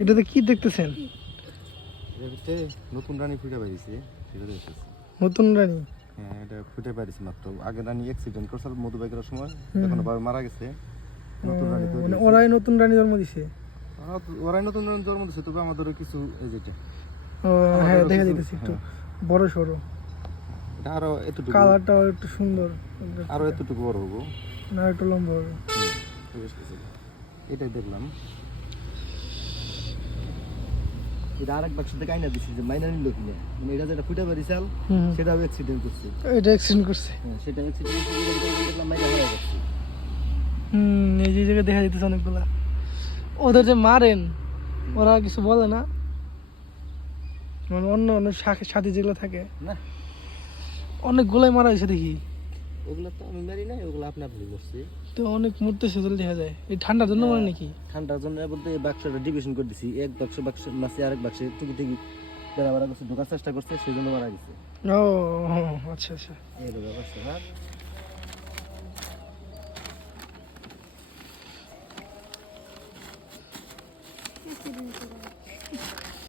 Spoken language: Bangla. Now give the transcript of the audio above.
এটাতে কি দেখতেছেন? নতুন রানী ফুটে পাইছে, সেটা দেখতেছি। নতুন রানী? হ্যাঁ, এটা ফুটে পাইছে মাত্র। আগে রানী অ্যাক্সিডেন্ট করছিল মধুবাইকের সময়, এখন ভাবে মারা গেছে। নতুন রানী তৈরি মানে হয়েছে। ওরাই নতুন রানী জন্ম দিছে? ওরাই নতুন রানী জন্ম দিচ্ছে, তবে আমাদেরও কিছু এই যেটা হ্যাঁ দেখা যাইতেছে একটু বড় সড়ো। এটা আরো এতটুকু, কালারটাও একটু সুন্দর, আরো এতটুকু বড় হবো, না একটু লম্বা হবে। এটাই দেখলাম। এটা আরেক বাক্স থেকে আইনা দিছি যে মাইনা নিল কিনা, মানে এটা যেটা ফুটে পারিছাল সেটাও অ্যাক্সিডেন্ট করছে। এটা অ্যাক্সিডেন্ট করছে? হ্যাঁ, সেটা অ্যাক্সিডেন্ট করছে, দেখলাম মাইনা হারা গেছে। এই যে জায়গায় দেখা যাইতেছে অনেকগুলা। ওদের যে মারেন ওরা কিছু বলে না? মানে অন্য অন্য সাথে যেগুলো থাকে না, অনেকগুলাই মারা হয়েছে দেখি। ওগুলা তো আমি মারি নাই, ওগুলো আপনি আপনি করছি। তো অনেক মরতেছে জল দেখা যায়, এই ঠান্ডার জন্য মানে নাকি? ঠান্ডার জন্য বলতে এই বাক্সটা ডিভিশন করে দিছি, এক বাক্স মাসে আরেক বাক্সে টুকি টুকি বেড়া বেড়া করছে, ঢোকার চেষ্টা করছে, সেই জন্য মারা গেছে। ও আচ্ছা আচ্ছা। এই হলো ব্যাপারটা।